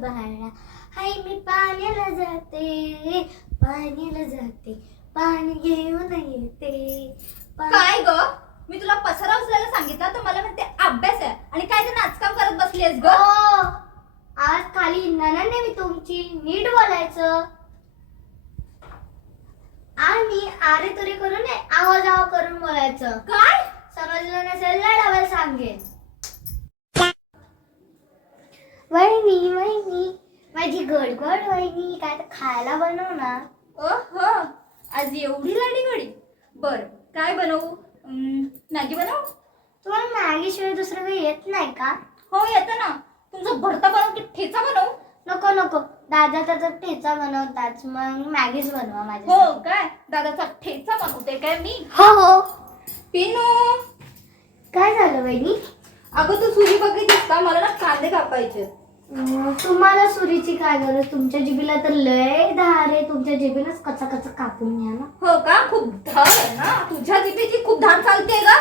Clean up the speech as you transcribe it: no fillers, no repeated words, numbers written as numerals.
बाळा, हाय मी पाण्याला जाते, पाण्याला जाते, पाणी घेऊन येते. काय ग, मी तुला पसारा उचलायला सांगितलं तर मला म्हणते अभ्यास आहे आणि काय ते नाचकाम करत बसलीयस ग. आज खाली ननने मी तुमची नीट बोलायचं आणि आरे तुरे करून आवाज करून बोलायचं. काय समजलं नसेल लढावं सांगेन. वहिनी वहिनी माझी गडबड वहिनी, काय तर खायला बनव ना. ओहो, आज एवढी लाडी गोडी. बर काय बनवू? मॅगी बनवू? तुम्हाला मॅगी शिवाय दुसरं काही येत नाही का? हो येतं ना. तुमचं भरता बनवू की ठेचा बनवू? नको नको, दादा तर ठेचा बनवतात, मग मॅगीच बनवा माझ्या. हो काय, दादाचा ठेचा बनवते काय मी? हो हो. पिनू, काय झालं वहिनी? अगं तू सुरी बघितलीस का? मला ना कांदे कापायचे. तुम्हाला सुरीची काय गरज? तुमच्या जिभेला तर लय धार आहे, तुमच्या जिभेलाच कचा कचा कापून घ्या ना. हो का? खूप धार आहे ना तुझ्या जिभेची, खूप धार चालते का?